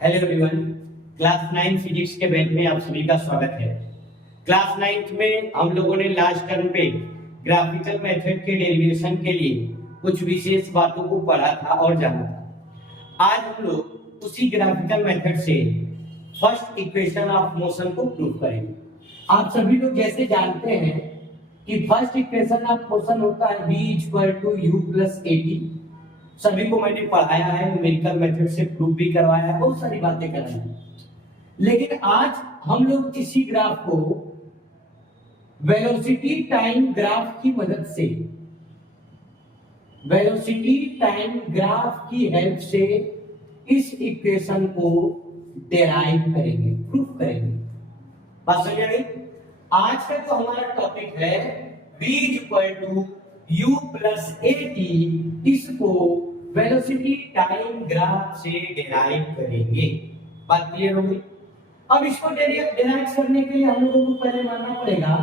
Hello everyone, class 9 physics के batch में आप सभी का स्वागत है। क्लास 9th में हम लोगों ने लास्ट टर्म पे ग्राफिकल मेथड के डेरिवेशन के लिए कुछ विशेष बातों को पढ़ा था और जाना था। आज हम लोग उसी ग्राफिकल मेथड से फर्स्ट इक्वेशन ऑफ मोशन को प्रूव करेंगे। आप सभी लोग जैसे जानते हैं कि फर्स्ट इक्वेशन ऑफ मोशन होता है v = u + at। सभी को मैंने पढ़ाया है, न्यूमेरिकल मेथड से प्रूव भी करवाया है, बहुत सारी बातें कराई हैं। लेकिन आज हम लोग इसी ग्राफ को वेलोसिटी टाइम ग्राफ की मदद से, वेलोसिटी टाइम ग्राफ की हेल्प से इस इक्वेशन को डेराइव करेंगे, प्रूफ करेंगे। बात समझ आ गई? आज का जो हमारा टॉपिक है v = u + at, इसको वेलोसिटी टाइम ग्राफ से डेराइव करेंगे। बात क्लियर हो गई? अब इसको डेराइव करने के लिए हम लोगों को पहले मानना पड़ेगा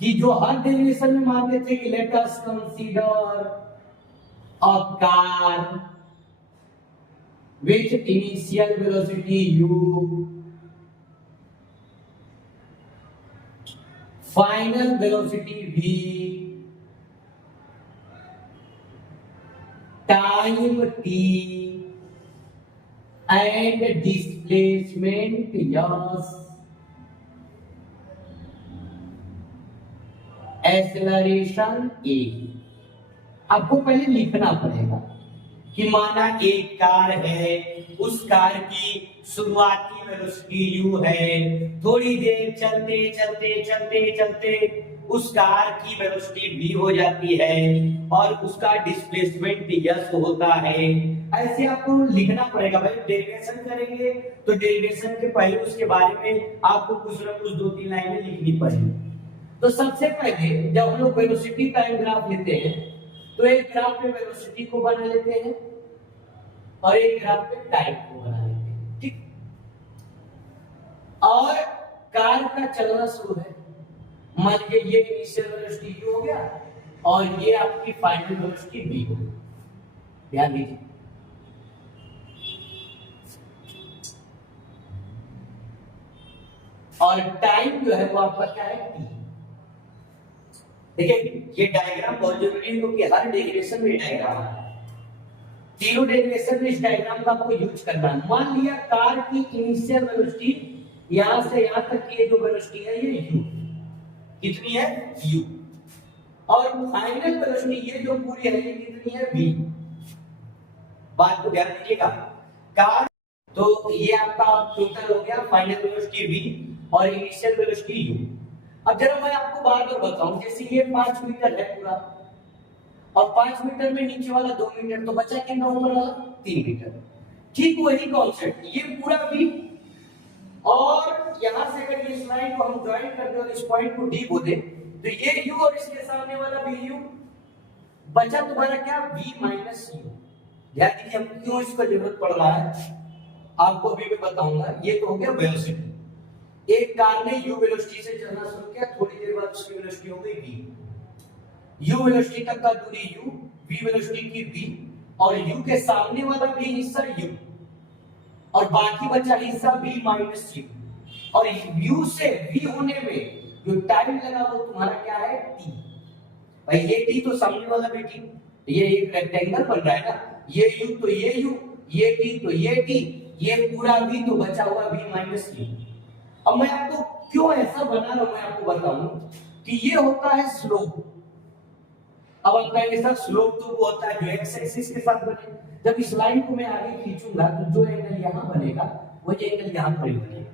कि जो हर डेरिवेशन में मानते थे कि let us consider a car with initial velocity u, final velocity v, time t and displacement s, acceleration a। आपको पहले लिखना पड़ेगा कि माना एक कार है, उस कार की शुरुआती वेलोसिटी u है, थोड़ी देर चलते चलते चलते चलते उस कार की वेलोसिटी v हो जाती है और उसका डिस्प्लेसमेंट s होता है। ऐसे आपको लिखना पड़ेगा। भाई डेरिवेशन करेंगे तो डेरिवेशन के पहले उसके बारे में आपको कुछ ना कुछ 2-3 लाइनें लिखनी पड़ेगी। तो सबसे पहले जब हम लोग वेलोसिटी टाइम ग्राफ लेते हैं तो एक ग्राफ पे वेलोसिटी को बना लेते हैं और एक ग्राफ पे टाइम को बना लेते हैं, ठीक। और कार का चलना शुरू है, मान लीजिए ये इनिशियल वेलोसिटी u हो गया और ये आपकी फाइनल वेलोसिटी v हो गई। ध्यान दीजिए, और टाइम जो है वो आपका क्या है, t। देखिए ये डायग्राम बहुत जरूरी है क्योंकि हर डेरिवेशन में डायग्राम है। तीनों डेरिवेशन में इस डायग्राम का आपको यूज करना है। मान लिया कार की इनिशियल वेलोसिटी यहां से यहां तक की जो वेलोसिटी है ये u, कितनी है u, और फाइनल वेलोसिटी ये जो पूरी है ये कितनी है v। बात को ध्यान दीजिएगा। कार तो ये आपका टोटल हो गया फाइनल वेलोसिटी v और इनिशियल वेलोसिटी u। अब जरा मैं आपको बार बार बताऊं, जैसे ये 5 मीटर है पूरा और 5 मीटर में नीचे वाला 2 मीटर, तो बचा कितना ऊपर वाला 3 मीटर। ठीक वही कॉन्सेप्ट, ये पूरा v और यहां से अगर इस लाइन को हम ज्वाइन कर दें और इस पॉइंट को d बोले तो ये u और इसके सामने वाला भी u, बचा तुम्हारा क्या v - u। ध्यान दीजिए हम क्यों इसका जरूरत पड़ रहा है आपको अभी मैं बताऊंगा। ये तो हो गया वेलोसिटी। एक कार ने u वेलोसिटी से चलना शुरू किया, थोड़ी देर बाद उसकी वेलोसिटी हो गई v। u वेलोसिटी तक का दूरी u, v वेलोसिटी की v और u के सामने वाला भी हिस्सा u और बाकी बचा हिस्सा v - u। और u से v होने में जो टाइम लगा वो तुम्हारा क्या है, t। भाई ये t तो सामने वाला भी t, ये एक रेक्टेंगल बन रहा है ना, ये u तो ये u, ये t तो ये t, ये पूरा v तो बचा हुआ v - u। अब मैं आपको क्यों ऐसा बना रहा हूं, मैं आपको बताऊं कि ये होता है स्लोप। अब आप कहेंगे सर स्लोप तो वो होता है जो एक्स एक्सिस के साथ बने। जब इस लाइन को मैं आगे खींचूंगा तो जो एंगल यहां बनेगा वो एंगल यहां पर बनेगा,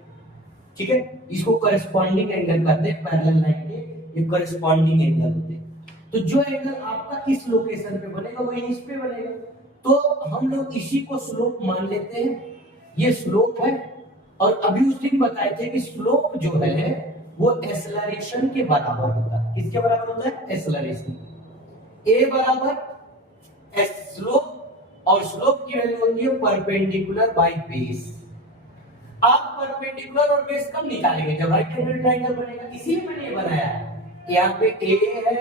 ठीक है। इसको कॉरेस्पॉन्डिंग एंगल कहते हैं, पैरेलल लाइन के ये कॉरेस्पॉन्डिंग एंगल होते हैं। तो जो एंगल आपका इस लोकेशन पे बनेगा वही इस पे बनेगा, तो हम लोग इसी को स्लोप मान लेते हैं। ये स्लोप है और अभी उस दिन बताए थे कि स्लोप जो है वो एक्सेलरेशन के बराबर होता है। किसके बराबर होता है, एक्सेलरेशन। a बराबर स्लोप और स्लोप की वैल्यू होती है परपेंडिकुलर बाय बेस। आप परपेंडिकुलर और बेस कब निकालेंगे, जब राइट हैंडेड ट्रायंगल बनेगा। इसीलिए मैंने ये बनाया है। यहाँ पे a है,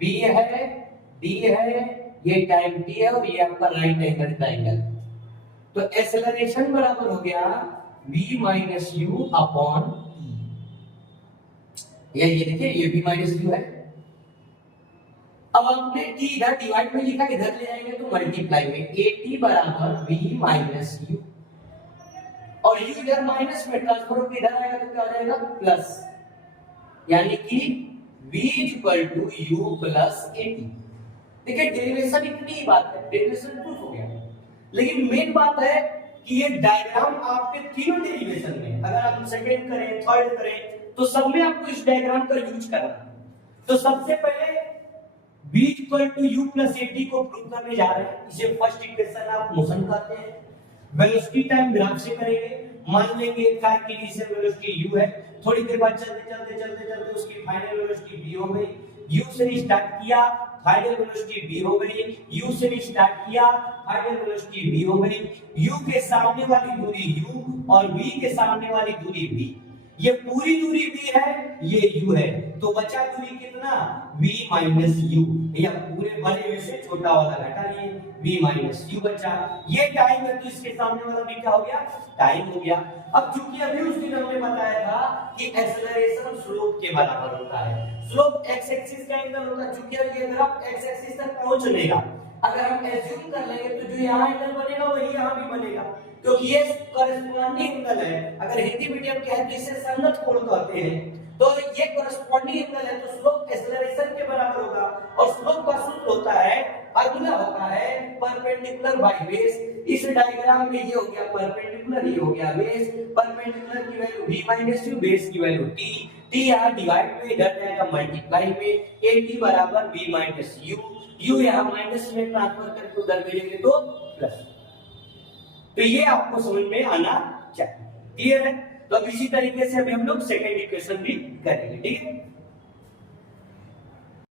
b है, d है, ये टाइम t है और ये आपका राइट एंगल ट्रायंगल। तो एक्सेलरेशन बराबर हो गया v माइनस यू अपॉन ये देखिए ये v माइनस यू है। अब हमने t इधर डिवाइड में लिखा, इधर ले आएंगे तो मल्टीप्लाई में at बराबर v माइनस यू, और u इधर माइनस में ट्रांसफर होकर इधर आएगा तो क्या हो जाएगा प्लस, यानी कि v equal to u plus at। देखिए डेरिवेशन इतनी ही बात है, डेरिवेशन प्रूफ हो गया, लेकिन मेन बात है कि ये डायग्राम आपके तीनों डेरिवेशन में, अगर आप सेकंड करें थर्ड करें तो सब में आपको इस डायग्राम का यूज करना है। तो सबसे पहले v equal to u plus at को प्रूव करने जा रहे हैं। इसे फर्स्ट इक्वेशन आप मोशन कहते हैं। वेलोसिटी टाइम ग्राफ से करेंगे, मान लेंगे एक कार की इनिशियल वेलोसिटी u है, थोड़ी देर बाद चलते चलते चलते चलते उसकी फाइनल वेलोसिटी v हो गई, u से स्टार्ट किया फाइनल वेलोसिटी v हो गई, u से स्टार्ट किया फाइनल वेलोसिटी v हो गई, u के सामने वाली दूरी u और v के सामने वाली दूरी v, ये पूरी दूरी v है, ये u है, तो बचा दूरी कितना v माइनस u, या पूरे बड़े में से छोटा वाला घटा लिए v माइनस u बचा। ये टाइम है तो इसके सामने वाला v क्या हो गया टाइम हो गया। अब चूंकि अभी उस दिन हमने बताया था कि एक्सेलरेशन स्लोप के बराबर होता है, स्लोप x एक्सिस का एंगल होता है, चूंकि अब ये ग्राफ x एक्सिस तक पहुंच लेगा, अगर हम एज्यूम कर लेंगे तो जो यहाँ एंगल बनेगा वही यहाँ भी बनेगा, क्योंकि ये कॉरेस्पॉन्डिंग एंगल है। अगर हिंदी मीडियम के हैं तो इसे संगत कोण कहते हैं, तो ये कॉरेस्पॉन्डिंग एंगल है, तो स्लोप एक्सेलरेशन के बराबर होगा, और स्लोप का सूत्र होता है अगला होता है परपेंडिकुलर बाय बेस। इस डायग्राम में ये हो गया परपेंडिकुलर, ये हो गया बेस, परपेंडिकुलर की value v minus u, base की वैल्यू t, t यहाँ डिवाइड में इधर जाएगा मल्टीप्लाई में, at बराबर v माइनस u, u यहाँ माइनस में ट्रांसफर करके उधर भेजेंगे तो प्लस। तो ये आपको समझ में आना चाहिए, क्लियर है। तो अब इसी तरीके से अभी हम लोग सेकंड इक्वेशन भी करेंगे, ठीक है।